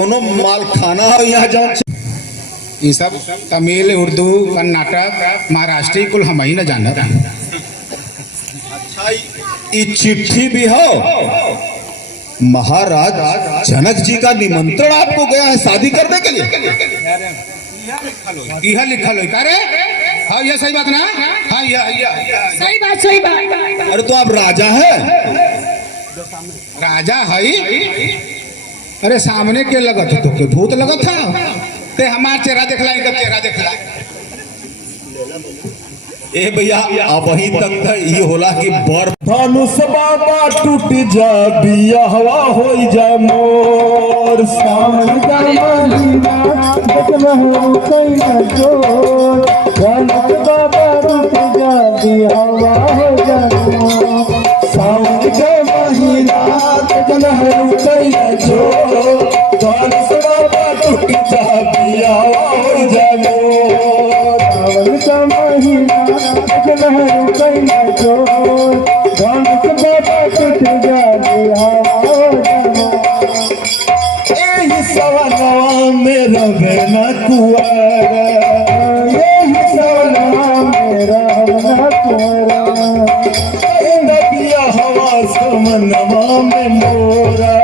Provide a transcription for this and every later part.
दोनों माल खाना हो यहाँ जाओ। ये सब तमिल, उर्दू, कर्नाटक, महाराष्ट्री कुल हम ही न जाना। अच्छा, ये चिट्ठी भी हो महाराज जनक जी का निमंत्रण आपको गया है शादी करने के लिए। यह लिखल हो का रे? हाँ ये सही बात ना? हाँ सही बात सही बात। अरे तो आप राजा है? राजा है? अरे सामने के लगत तो के भूत लगत था ते हमार चेहरा देखला, इनका चेहरा देखला। ए भैया अब वही तक था ये होला कि बर धनुष बाबा टूट जा बिया हवा हो जाए मोर सावन का महीना देखना हो कोई न जोर। धनुष बाबा टूट जा बिया हवा हो जाए मोर सावन का महीना देखना हो कोई न जोर। धनुष बाबा टूट जा बिया हवा हो जाए मोर सावन का महीना में रवे न कुआरा, यही सवनवा में रवे न कुआरा। नदिया हवा सवनवा में मोरा,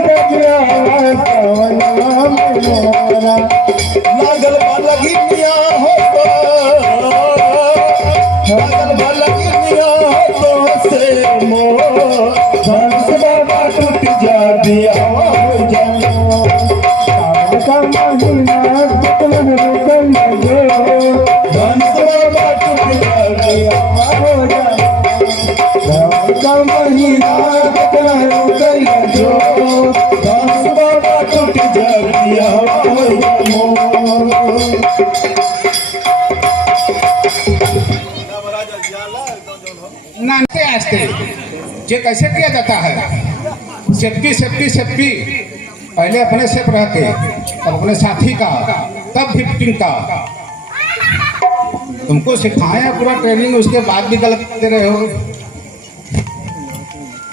नदिया हवा सवनवा में मोरा। लागल बालगी मिया हो लागल बालगी मिया हो से मोर। धनुष बाबा टूट जा दिया हो जाए का महीना कितना रुकन जो। धनुष बाबा टूट जा दिया हो जाए का महीना कितना रुकन जो। धनुष बाबा टूट जा दिया हो जाए। नानते आस्ते ये कैसे किया जाता है? सेफ्टी सेफ्टी सेफ्टी, पहले अपने सेफ रह के तब अपने साथी का, तब फिफ्टिंग का। तुमको सिखाया पूरा ट्रेनिंग, उसके बाद भी गलत करते रहे हो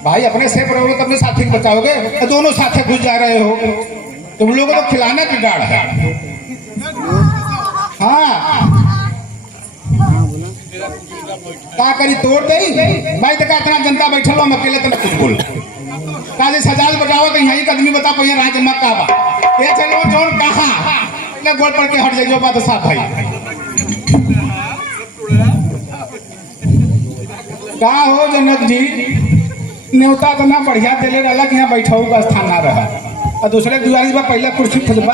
भाई। अपने सेफ रहोगे तब अपने साथी को बचाओगे। दोनों साथी घुस जा रहे हो, तुम लोगों को खिलाना बिगाड़ है। हाँ का करी तोड़ दे भाई, तक इतना जनता बैठल हम अकेले तो कुछ बोल काले सजाल बजाओ तो यही आदमी बता पाइए राज जमा का बा ये चलो जोन कहां ले गोल पड़ के हट जाइयो बात साफ भाई। का हो जनक जी न्योता तो ना बढ़िया दिले रहला कि यहां बैठाऊ का स्थान ना रहा, और दूसरे दुआरी बा पहला कुर्सी खुजबा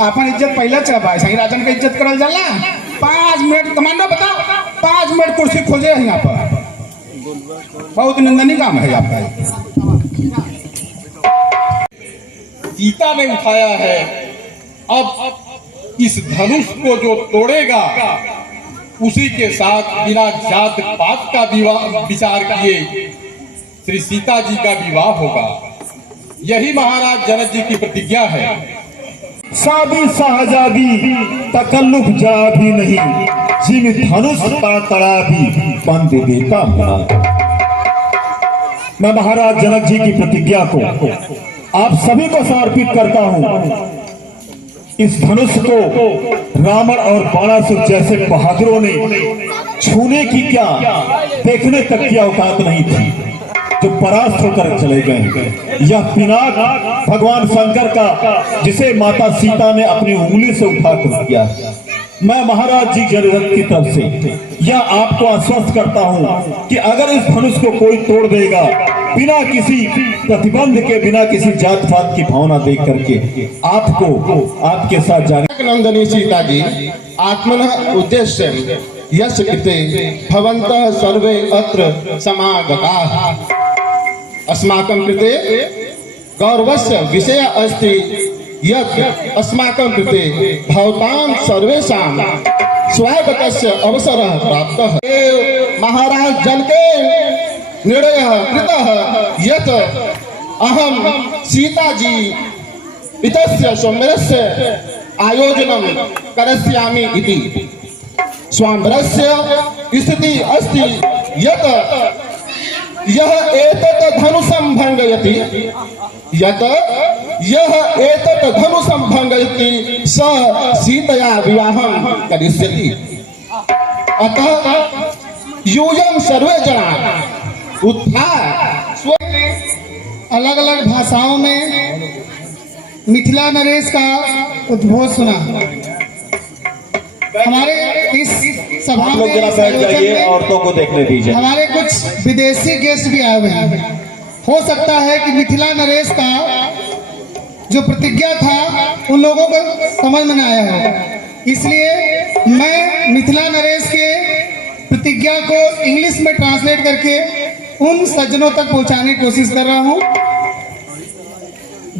अपन इज्जत पहला चढ़ावा। सही राजन का इज्जत करल जाला। 5 मिनट कमांडो बताओ, 5 मिनट कुर्सी खोजे है यहाँ पर, बहुत निंदनीय काम है आपका। सीता ने उठाया है, अब इस धनुष को जो तोड़ेगा उसी के साथ बिना जात पात का विचार किए श्री सीता जी का विवाह होगा। यही महाराज जनक जी की प्रतिज्ञा है। शादी शाहजादी तकल्लुफ जा भी नहीं, जिम धनुष तड़ा भी बंद देता मिला। मैं महाराज जनक जी की प्रतिज्ञा को आप सभी को समर्पित करता हूं। इस धनुष को रावण और बाणासुर जैसे बहादुरों ने छूने की क्या, देखने तक की औकात नहीं थी, जो परास्त होकर चले गए। यह पिनाक भगवान शंकर का, जिसे माता सीता ने अपनी उंगली से उठाकर किया। मैं महाराज जी जनक की तरफ से यह आपको आश्वस्त करता हूं कि अगर इस धनुष को कोई तोड़ देगा बिना किसी प्रतिबंध के, बिना किसी जात पात की भावना देख करके, आपको आपके साथ जाने। नंदनी सीता जी आत्मन उद्देश्य यश कृते भवन्तः सर्वे अत्र समागताः अस्माकं कृते गौरवस्य विषय अस्ति यत् अस्माकं कृते भवतां सर्वेषां स्वागतस्य अवसरः प्राप्तः। महाराज जन के निर्णयः कृतः यत् अहं सीता जी इतस्य स्वयंवरस्य आयोजनं करिष्यामि इति। स्वयंवरस्य स्थिति अस्ति यत् यह एतत् धनुषं भङ्गयति, यत् यह एतत् धनुषं भङ्गयति स सीतया विवाहं करिष्यति। अतः यूयं सर्वे जना उत्थाय अलग अलग भाषाओं में मिथिला नरेश का उद्घोष सुना। हमारे इस सभा आप लोग में जरा इस बैठ आयोजन जाइए, में औरतों को देखने दीजिए। हमारे कुछ विदेशी गेस्ट भी आए हुए हैं। हो सकता है कि मिथिला नरेश का जो प्रतिज्ञा था उन लोगों को समझ में न आया हो, इसलिए मैं मिथिला नरेश के प्रतिज्ञा को इंग्लिश में ट्रांसलेट करके उन सज्जनों तक पहुंचाने की कोशिश कर रहा हूं।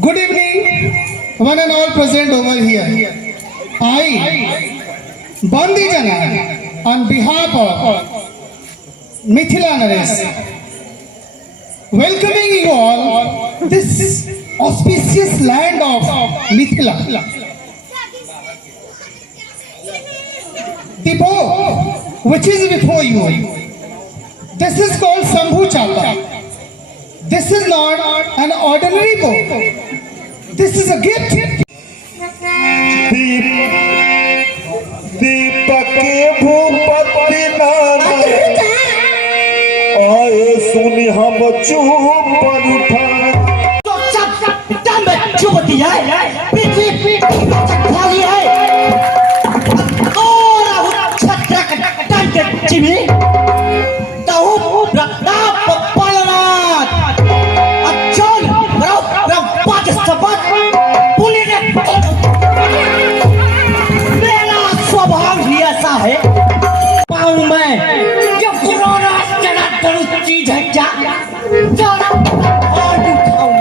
Good evening one and all present over here. I बंदी जना on behalf of Mithila Naresh welcoming you all this auspicious land of Mithila. The bow which is before you, this is called Sambhu Chaka. This is not an ordinary bow. This is a gift. दीपक भूपति नाना आए सुनी हम चुप पर उठा। चुप है पृथ्वी खाली है और छत्र चिमी ताऊ प्रताप पलनाथ अचल रंपाट सपत पुलिस मेरा स्वभाव ही ऐसा है। पाऊं मैं जब पुराना चना धनुष चीज है क्या जरा और दिखाऊं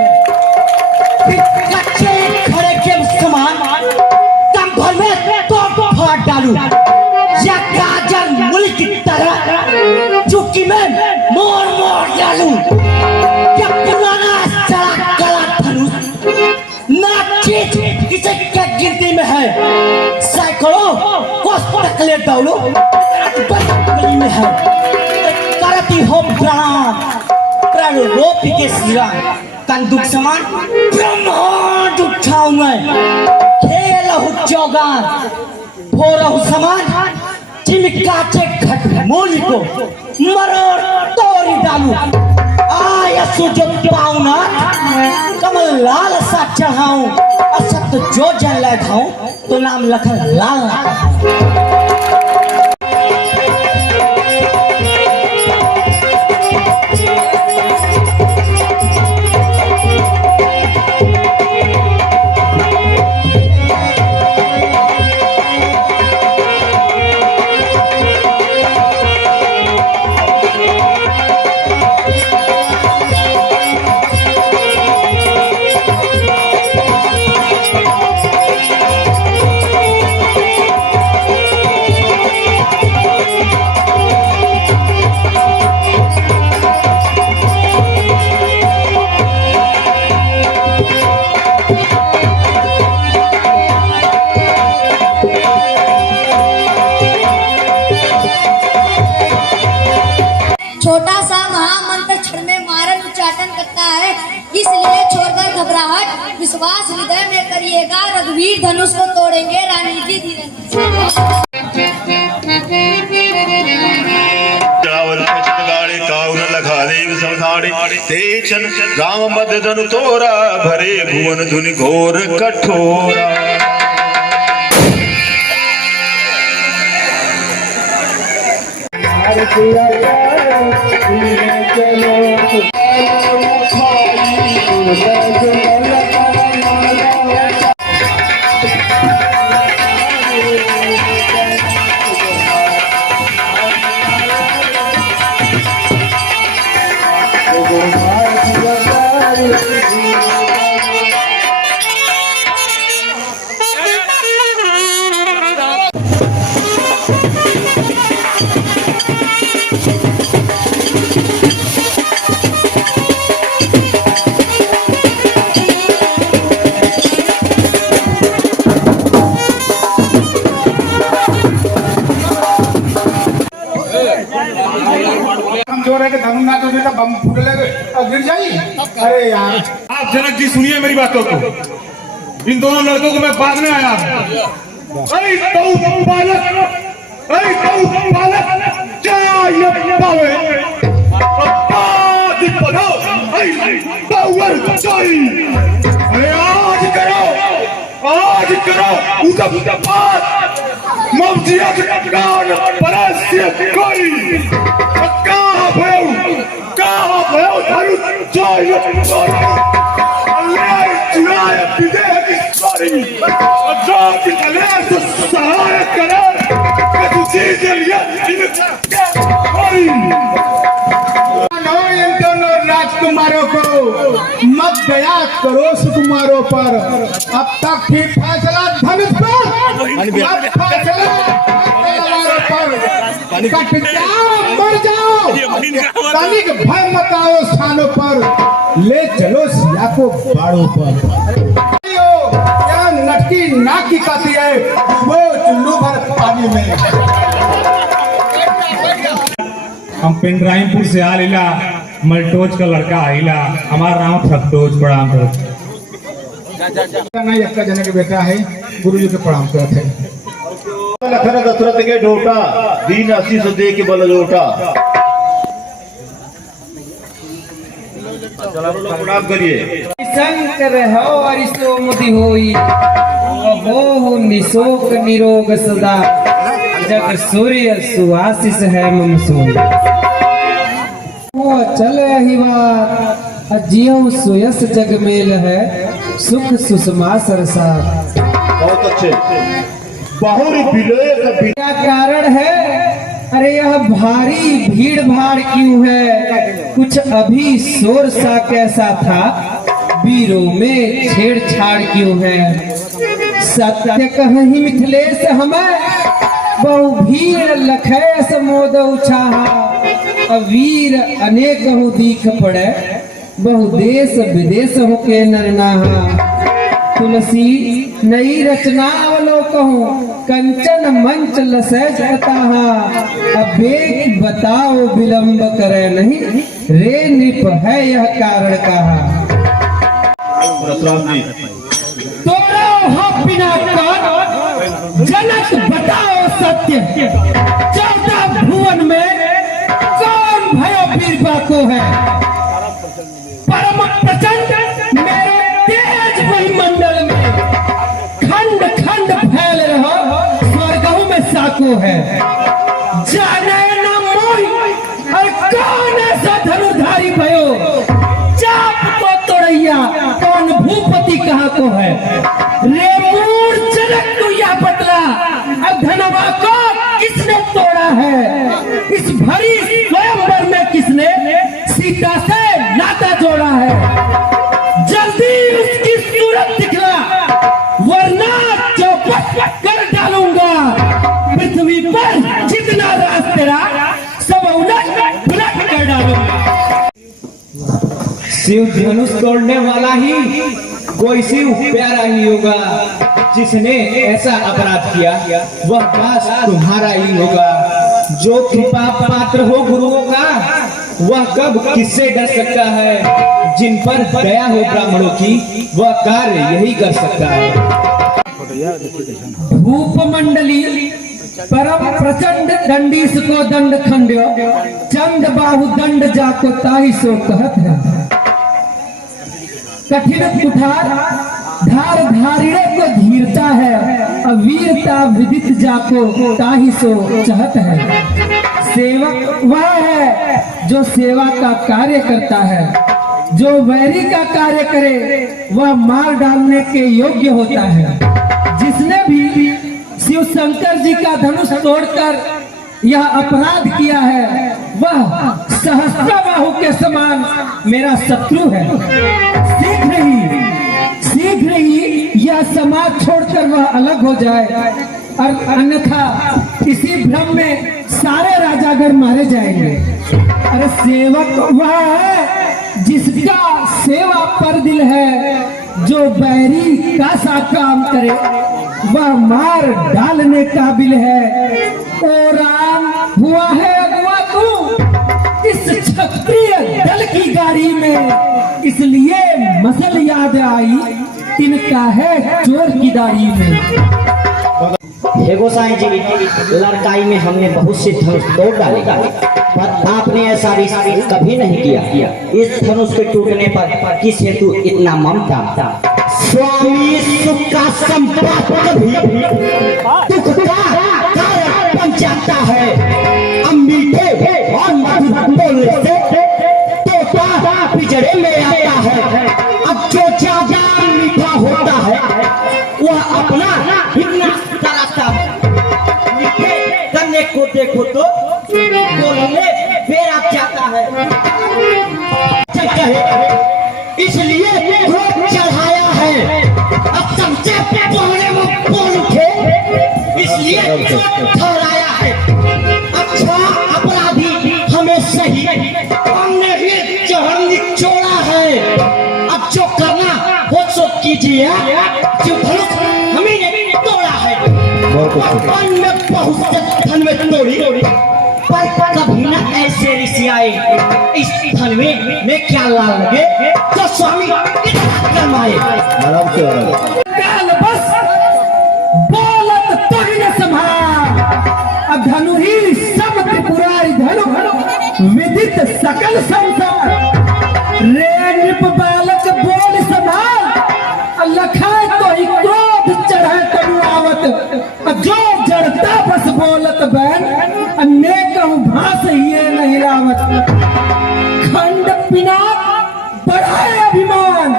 कच्चे खड़े के समान दम भर में तो फाड़ डालूं या गाजर मूली की तरह चुटकी में मोड़ मोड़ डालूं या पुराना सड़ा काला धनुष ना चीज किसी के गिनती में है सैकड़ों कोस तकले दौड़ो गली में है करती हो प्राण रोपी के सिरा कंदुक समान ब्रह्मांड उठाऊं मैं खेल हो चौगान भोरहु समान चिमका चे घट मूली को मरोड़ तोड़ी डालू आया सुजो पाऊना कमल लाल सा चढ़ाऊं असत जो जन लैठाऊं तो नाम लखन लाल ना छोटा सा महामंत्र क्षण में मारन उच्चाटन करता है, इसलिए छोड़कर घबराहट विश्वास हृदय में करिएगा। रघुवीर धनुष को तोड़ेंगे, रानी जी तेचन राम मद धनु तोरा भरे भुवन धुनि घोर कठोरा। कमजोर है कि धनु ना तो बम फूट लगे और गिर जाई। अरे यार आप जनक जी सुनिए मेरी बातों को। इन दोनों लड़कों को मैं बाद में आया। अरे तो बालक, अरे तो बालक, क्या ये पावे? अरे आज करो उनका बात ममजिया के कान परस्य कोई कहाँ भयो धनु चाहिए अल्लाह चुराए विदेह की सॉरी जो कि अल्लाह से सहायक करे कि तुझे के लिए इनका सॉरी राजकुमारों को मत दया करो सुकुमारों पर। अब तक ही फैसला धनुष पर, अब फैसला पर। कट जाओ, मर जाओ, तनिक भय मत आओ स्थानों पर, ले चलो सिया को बाड़ों पर। क्या नटकी नाक की काती है वो चुल्लू भर पानी में। हम पिंडराइमपुर से आइला, मलटोज का लड़का आइला, हमारा नाम फकटोज। प्रणाम करो। नहीं अक्का जने के बेटा है, गुरु जी के प्रणाम करते हैं। लखन दशरथ के ढोटा दीन आशीष दे के बल लोटा। प्रणाम करिए। शंकर हो अरिसो मुदि होई, हो निशोक निरोग सदा, जग सूर्य सुआशीष है मम सोई। चल हिवार अजियो सुयस जग मेल है, सुख सुषमा सरसा। बहुत अच्छे। बहुरी विलय का क्या कारण है? अरे यह भारी भीड़ भाड़ क्यों है? कुछ अभी शोर सा कैसा था, वीरों में छेड़छाड़ क्यों है? सत्य कहीं मिथिलेश हमें, बहु भीड़ लखै समोद उछाहा। वीर अनेक हो दीख पड़े, बहु देश विदेश हो के नरनाहा। तुलसी नई रचना अवलोकहूँ, कंचन मंच लसैज बताहा। अबे बताओ विलंब करे नहीं, रे नृप है यह कारण कहा। तोड़ो बिना कान, जनक बताओ सत्य, 14 भुवन में कौन भयो बीरबा को है? परम प्रचंड मेरे तेज मंडल में, खंड खंड फैल रहा स्वर्गों में साको है। जाने न मोई और कौन ऐसा धनुधारी भयो, चाप को तोड़ैया कौन भूपति कहाँ को है? रे मूर्छनक तू या बतला, अब धनवा को किसने तोड़ा है? इस भरी स्वयंवर में किसने सीता से नाता जोड़ा है? जल्दी उसकी सूरत दिखला, वरना चौपट कर डालूंगा। पृथ्वी पर जितना राज तेरा सब उलट पुलट कर डालूंगा। शिव धनुष तोड़ने वाला ही कोई शिव प्यारा ही होगा, जिसने ऐसा अपराध किया वह दास तुम्हारा ही होगा। जो कृपा पात्र हो गुरुओं का, वह कब किससे डर सकता है? जिन पर दया हो ब्राह्मणों की, वह कार्य यही कर सकता है। भूप मंडली परम प्रचंड दंडीस को दंड खंड्यो, चंद बाहु दंड जाको ताही सो कहत है। कठिन कुठार धार धारिणे को धीरता है, अवीरता विदित जाको ताही सो चाहत है। सेवक वह है जो सेवा का कार्य करता है, जो वैरी का कार्य करे वह मार डालने के योग्य होता है। जिसने भी शिव शंकर जी का धनुष तोड़कर यह अपराध किया है, वह सहस्त्रबाहु के समान मेरा शत्रु है। शीघ्र ही यह समाज छोड़कर वह अलग हो जाए, और अन्यथा इसी भ्रम में सारे राजागण मारे जाएंगे। अरे सेवक वह है जिसका सेवा पर दिल है, जो बैरी का सा काम करे वह मार डालने काबिल है। ओ राम हुआ है अगवा तू, इस दाढ़ी में, इसलिए मसल याद आई, तिनका है चोर की दाढ़ी में। हे गोसाई जी, लड़काई में हमने बहुत से धनुष तोड़ डाले, पर आपने ऐसा रिश्ता कभी नहीं किया। इस धनुष के टूटने पर किस हेतु इतना ममता? स्वामी सुख का संपादक भी दुख का कारण बन जाता है। अब मीठे और मधुर बोलने से तोता पिंजरे में आता है। अब जो ज्यादा मीठा होता है वह अपना हिलना तराता है। मीठे गन्ने को देखो तो बोलने बेरा जाता है। इसलिए क्रोध चढ़ाया है। अब चमचे बोलने वो बोल उठे, इसलिए ठहराया है। अच्छा अपराधी हमें सही, हमने भी जहर निचोड़ा है। अब जो करना हो सो कीजिए, जो धनुष हमें ने तोड़ा है। मन में बहुत से धन में तोड़ी, पर कभी न ऐसे ऋषि आए। इस धन में मैं क्या ला लगे तो स्वामी इतना कमाए। काल बस बोलत तो ही न संभाल। अब धनु ही सब त्रिपुरारी धनु, विदित सकल संसार। रे नृप बालक बोल संभाल, लखाए तो ही क्रोध चढ़े तरुआवत। जो जड़ता बस बोलत बैन, अन्य कहूँ भास ये नहीं रावत। खंड पिनाक बढ़ाए अभिमान,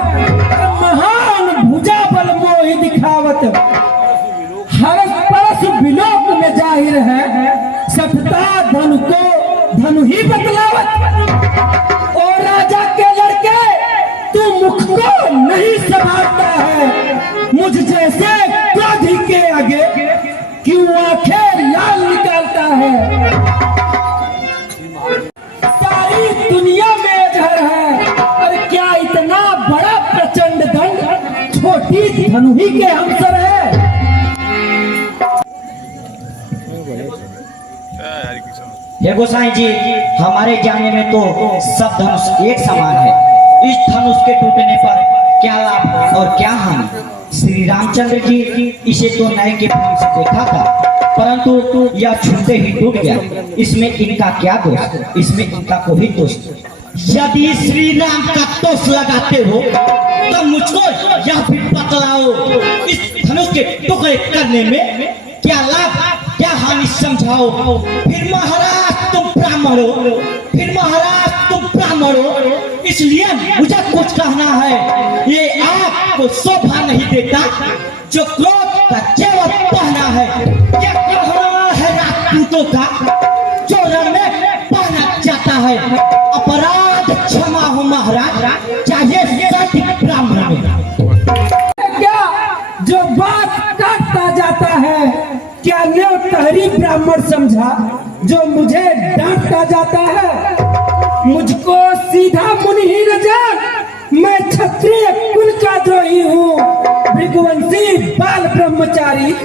महान भुजा बल मोहि दिखावत। हरस परस विलोक में जाहिर है, सतता धनु को धनु ही बतलावत। और राजा के लड़के तू मुख को नहीं संभालता है। मुझ जैसे क्रोधी के आगे क्यों आंखें लाल निकालता है। सारी दुनिया में जहर है, और क्या इतना बड़ा प्रचंड दंड छोटी धनु ही के हमसर है। हे गोसाई जी, हमारे जाने में तो सब धनुष एक समान है। इस धनुष के टूटने पर क्या लाभ और क्या हानि? श्री रामचंद्र जी इसे तो नए के भ्रम से देखा था, परंतु यह छूते ही टूट गया। इसमें इनका क्या दोष? इसमें इनका कोई दोष। यदि श्री राम का दोष लगाते हो तो मुझको यह भी बतलाओ, इस धनुष के टुकड़े करने में क्या लाभ क्या हानि समझाओ। फिर महाराज तुम ब्राह्मण हो, फिर महाराज तुम ब्राह्मण हो, इसलिए मुझे कुछ कहना है। ये आपको शोभा नहीं देता जो क्रोध का जेवर पहना है। क्या कहना है राजपूतों का जो रण में पहना जाता है। अपराध क्षमा हो महाराज, चाहे सठ ब्राह्मण में। क्या जो बात काटता जाता है, क्या न्यू तहरी ब्राह्मण समझा जो मुझे डांटता जाता है। मुझको सीधा मुनि ही न जान, मैं क्षत्रिय कुल का द्रोही हूँ। भृगुवंशी बाल ब्रह्मचारी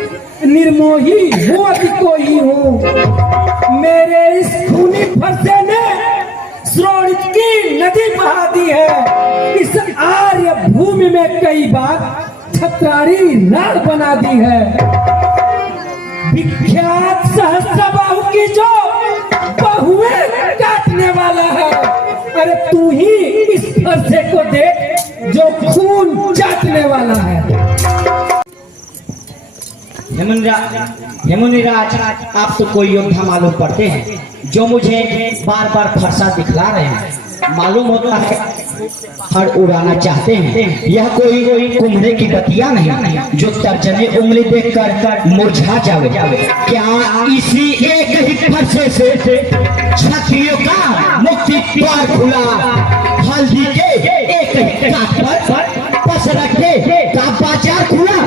निर्मोही हूँ, अति कोई हूँ। मेरे इस खूनी फरसे ने श्रोणित की नदी बहा दी है। इस आर्य भूमि में कई बार छत्रारी नाड़ बना दी है। विख्यात सहस्त्रबाहु की जो बहुएं काटने वाला है, अरे तू ही इस फरसे को देख जो खून चाटने वाला है। यमुनिराज, आप तो कोई योद्धा मालूम पड़ते हैं जो मुझे बार बार फरसा दिखला रहे हैं। मालूम होता है हर उड़ाना चाहते हैं। यह कोई कुम्हरे की बतिया नहीं जो तर्जने उंगली देखकर मुरझा जावे। क्या इसी एक ही फरसे से क्षत्रियों का मुक्ति द्वार खुला? हल्दी के एक ही काट पर पस रखे का बाजार खुला।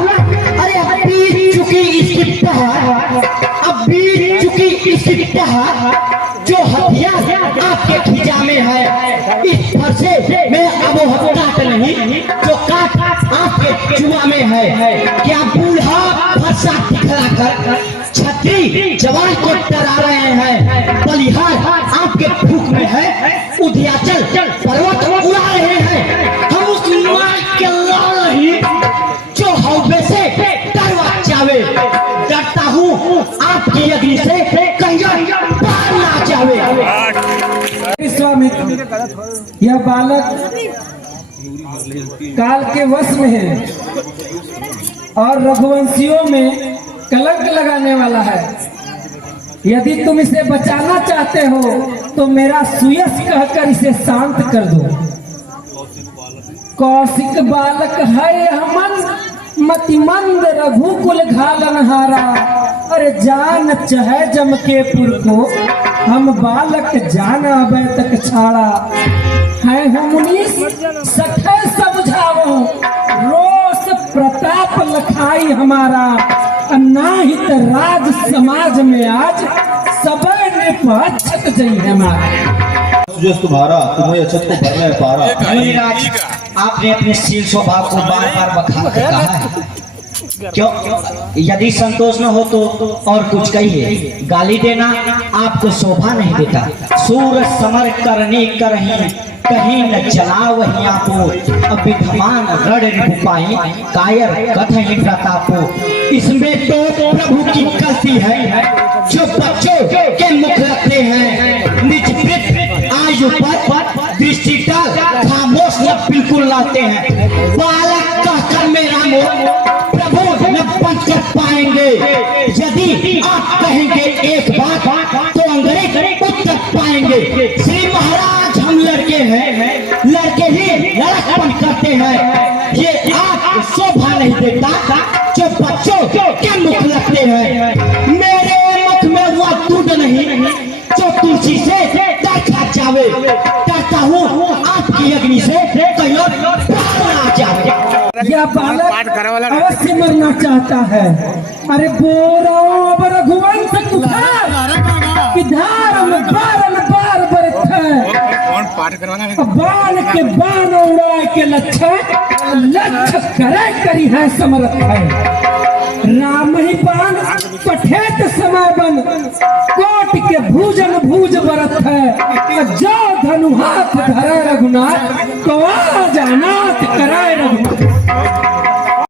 अरे अब बीत चुकी इसकी पहाड़, अब बीत चुकी इसकी पहाड़। जो हथियार आपके खिजा में है, इस फरसे में अब वो काट नहीं जो काट आपके जुआ में है। क्या बूढ़ा फरसा दिखलाकर छत्री जवान को डरा रहे हैं? बलिहार आपके भूख में है, उद्याचल पर्वत मित्र, यह बालक काल के वश में है और रघुवंशियों में कलंक लगाने वाला है। यदि तुम इसे बचाना चाहते हो तो मेरा सुयश कहकर इसे शांत कर दो। कौशिक बालक है हमन मतिमंद रघुकुल घालनहारा। अरे जान चहे जम के पुर को हम बालक जाना अबे तक छाड़ा। है हम मुनीस सखे समझाओ रोष प्रताप लखाई हमारा। अनाहित राज समाज में आज सबे ने पछत जई हमारा। जो तुम्हारा तुम्हें अछत को भर में पारा। मुनिराज, आपने अपने शील स्वभाव को बार बार बखान कर कहा है। क्यों? यदि संतोष न हो तो और कुछ कहिए। गाली देना आपको शोभा नहीं देता। सूर समर करने करही कहीं न जला वही आपो। अभिधमान रड़ रिपुपाई कायर कथहि प्रतापो। इसमें तो प्रभु की गलती है जो बच्चों के मुख रखते हैं। निज वृत्त आयु पर दृष्टि डाल खामोश न बिल्कुल लाते हैं। बालक कहकर मेरा मोह प्रभु न बच कर पाएंगे। यदि आप कहेंगे एक बात तो अंग्रेज उत्तर पाएंगे। श्री महाराज हम लड़के हैं, लड़के ही लड़कपन करते हैं। ये आप शोभा नहीं देता जो बच्चों के मुख लगते हैं। मेरे मुख में वो दूध नहीं जो तुलसी से देखा जावे। कहता हूँ आपकी अग्नि से कहीं और प्राण आ जावे। यह बालक अवश्य मरना चाहता है। अरे बोरा अब रघुवंश कुठार की धार में बार बरत है। बाण के बाण उड़ाए के लक्ष्य करे करी है समर्थ है। राम ही बाण पठेत समय बन कोट के भूजन भूज बरत है। जो धनु हाथ धरे रघुनाथ तो आ जानाथ कराए रघुनाथ।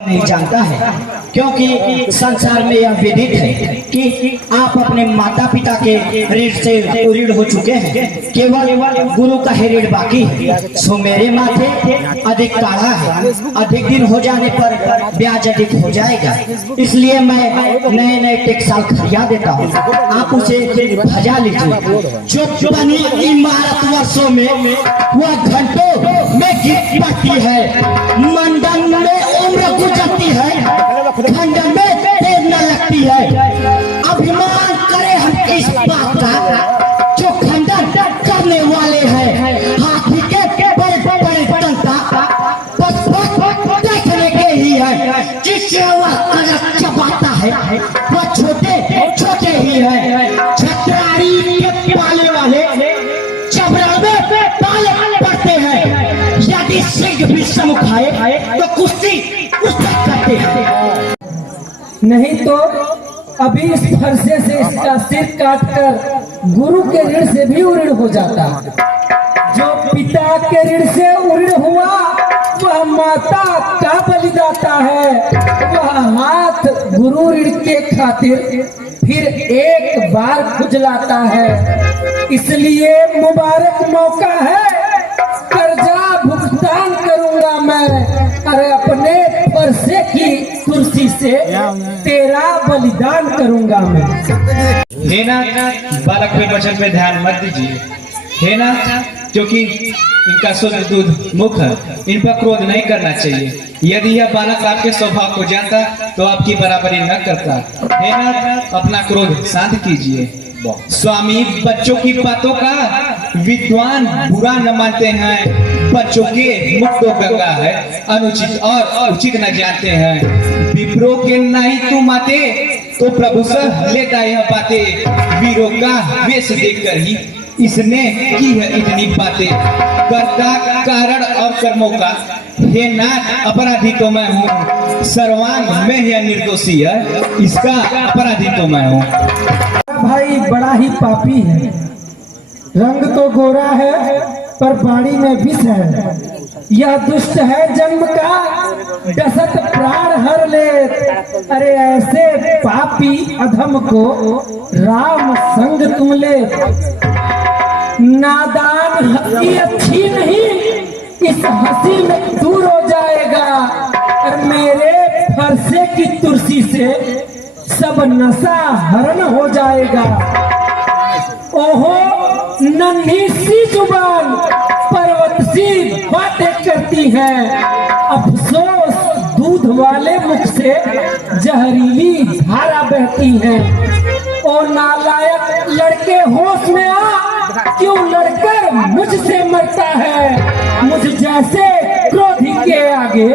नहीं जानता है क्योंकि संसार में यह विदित है कि आप अपने माता पिता के ऋण से ऋण हो चुके हैं। केवल गुरु का ही ऋण बाकी है। सो मेरे माथे अधिक काढ़ा है। अधिक दिन हो जाने पर ब्याज अधिक हो जाएगा। इसलिए मैं नए नए टेक्साल खरीदा देता हूँ। आप उसे भजा लीजिए। जो बनी इमारत वर्षों में वह घंटों में गिर पड़ती है। मंडन में उम्र गुजरती है। खंडन में देर न लगती है। अभिमान करे हम इस बात का जो खंडन करने वाले हैं। हाथी के बड़े बड़े दंता बस देखने के ही है। जिससे वह अगर चबाता है वह छोटे छोटे ही है। छत्रारी के पाले वाले चबरा में पाले पड़ते हैं। यदि सिंह भी समुखाए तो कुश्ती करते हैं। नहीं तो अभी इस फरसे से इसका सिर काटकर गुरु के ऋण से भी उऋण हो जाता। जो पिता के ऋण से उऋण हुआ वह माता का बलिदाता है। वह हाथ गुरु ऋण के खातिर फिर एक बार खुजलाता है। इसलिए मुबारक मौका है, कर्जा भुगतान करूंगा मैं। अरे अपने फरसे की कुर्सी से तेरा बलिदान करूंगा मैं। हे नाथ, बालक के वचन पे ध्यान मत दीजिए। हे नाथ, क्योंकि इनका शुद्ध दूध मुख है, इन पर क्रोध नहीं करना चाहिए। यदि यह बालक आपके स्वभाव को जानता तो आपकी बराबरी न करता। हे नाथ, अपना क्रोध शांत कीजिए। स्वामी बच्चों की बातों का विद्वान बुरा न मानते हैं। बच्चों के मुख तो गंगा है, अनुचित और उचित न जानते हैं। विप्रो के नहीं तुम आते तो प्रभु से लेता यह बातें। वीरों का वेश देखकर ही इसने की है इतनी बातें। कर्ता कारण और कर्मों का हे नाथ अपराधी तो मैं हूँ। सर्वांग में यह निर्दोषी है, इसका अपराधी तो मैं हूँ। भाई बड़ा ही पापी है। रंग तो गोरा है पर बाड़ी में विष है। यह दुष्ट है जन्म का दशत प्राण हर ले। अरे ऐसे पापी अधम को राम संग तुम ले। नादान हंसी अच्छी नहीं, इस हंसी में दूर हो जाएगा और मेरे फरसे की तुलसी से सब नशा हरण हो जाएगा। ओहो नन्ही सी जुबान पर्वत सी बातें करती है, अफसोस दूध वाले मुख से जहरीली धारा बहती है। ओ नालायक लड़के होश में आ, क्यों लड़कर मुझसे मरता है? मुझ जैसे क्रोधी के आगे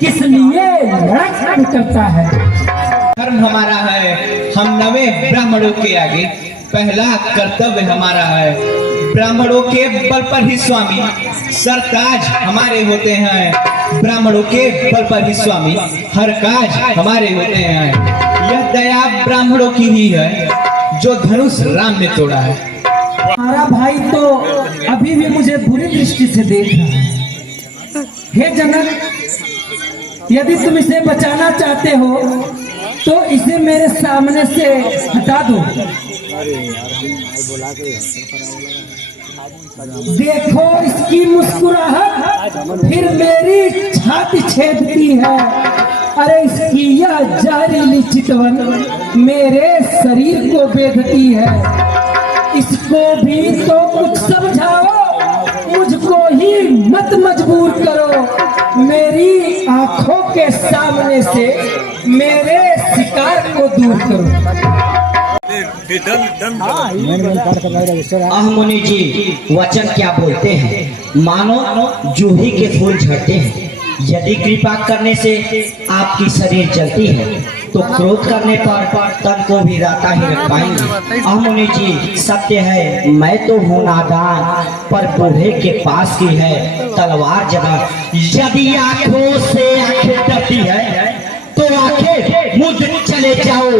किस लिए लड़ाई करता है? धर्म हमारा है, हम नवे ब्राह्मणों के आगे पहला कर्तव्य हमारा है। ब्राह्मणों के बल पर ही स्वामी सरताज हमारे होते हैं, ब्राह्मणों के बल पर ही स्वामी हर काज हमारे होते हैं। यह दया ब्राह्मणों की ही है जो धनुष राम ने तोड़ा है। हमारा भाई तो अभी भी मुझे बुरी दृष्टि से देख रहा है। हे जनक, यदि तुम इसे बचाना चाहते हो तो इसे मेरे सामने से हटा दो। देखो इसकी मुस्कुराहट फिर मेरी छाती छेदती है। अरे इसकी यह जहरीली चितवन मेरे शरीर को बेधती है। इसको भी तो कुछ समझाओ, मुझको ही मत मजबूर करो। मेरी आंखों के सामने से मेरे शिकार को दूर करो। मुनि जी वचन क्या बोलते हैं, मानो जूही के फूल झड़ते हैं। यदि कृपा करने से आपकी शरीर जलती है तो क्रोध करने पर तन को भी राता ही रख पाएंगे। मुनि जी सत्य है, मैं तो हूँ नादान, पर बूढ़े के पास की है तलवार जवान। यदि आंखों से आंखें डरती है तो आंखें मूंद चले जाओ।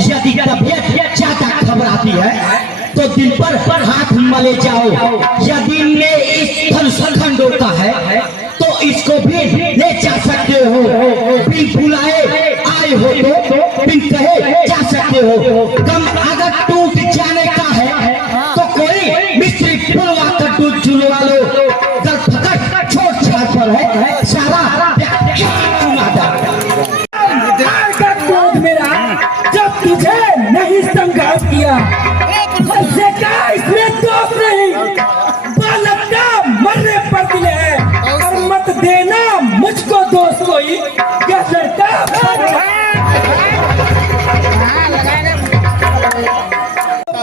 यदि तबीयत ज्यादा घबराती है तो दिल पर हाथ मले जाओ। यदि ने इस धनुष खंडों का है तो इसको भी ले जा सकते हो। बिन बुलाए आए हो तो बिन कहे जा सकते हो। कम अगर टूट जाने का है तो कोई मिस्त्री बुलवा कर दूध जुलवा लो। दर फकड़ छोट छाड़ पर है सारा मेरा जब तुझे नहीं संघात किया, फंसे का इसमें दोष नहीं। बालक का मरने पर दिल है और मत देना मुझको दोष कोई। क्या लड़का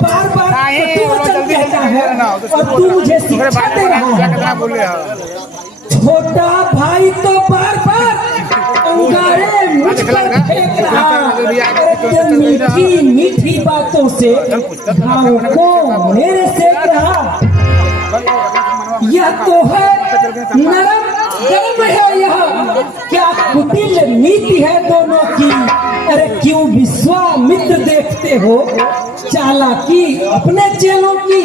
बार बार तू वचन कहता है और तू मुझे शिक्षा दे रहा है। छोटा भाई तो बार बार अंगारे मुझ पर फेंक रहा, मीठी मीठी बातों से घावों को मेरे सेक रहा। यह तो है नरम गर्म है, यह क्या कुटिल नीति है दोनों की। अरे क्यों विश्वामित्र देखते हो चालाकी अपने चेलों की।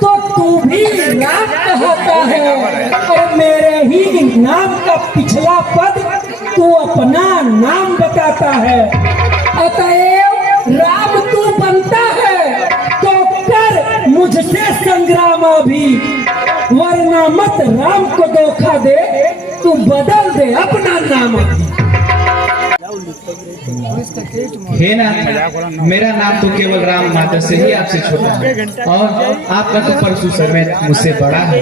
तो तू भी राम कहता है और मेरे ही नाम का पिछला पद तू अपना नाम बताता है। अतएव राम तू बनता है तो कर मुझसे संग्राम अभी, वरना मत राम को धोखा दे, तू बदल दे अपना नाम अभी। हे नाथ, मेरा नाम तो केवल राम माता से ही आपसे छोटा है और आपका तो परशु समेत मुझसे बड़ा है।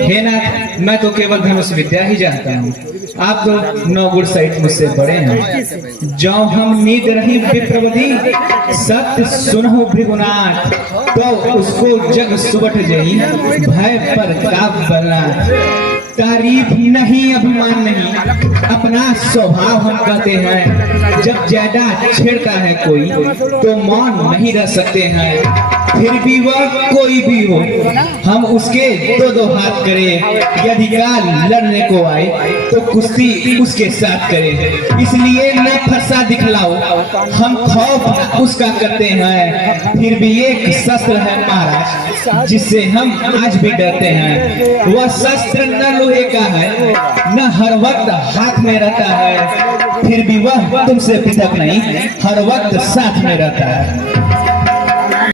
हे नाथ, मैं तो केवल धनुष विद्या ही जानता हूँ, आप तो 9 गुण सहित मुझसे बड़े हैं। जो हम नींद रही विप्रवधि सत्य सुनहु भृगुनाथ, तो उसको जग सुबठ जही भय पर काब बना। तारीफ नहीं अभिमान नहीं, अपना स्वभाव हम कहते हैं। जब ज्यादा छेड़ता है कोई तो मौन नहीं रह सकते हैं। फिर भी वह कोई भी हो, हम उसके 2-2 हाथ करें। यदि काल लड़ने को आए तो कुश्ती उसके साथ करें। इसलिए न फरसा दिखलाओ, हम खौफ उसका करते हैं। फिर भी एक शस्त्र है महाराज जिससे हम आज भी डरते हैं। वह शस्त्र न लोहे का है न हर वक्त हाथ में रहता है, फिर भी वह तुमसे पृथक नहीं, हर वक्त साथ में रहता है।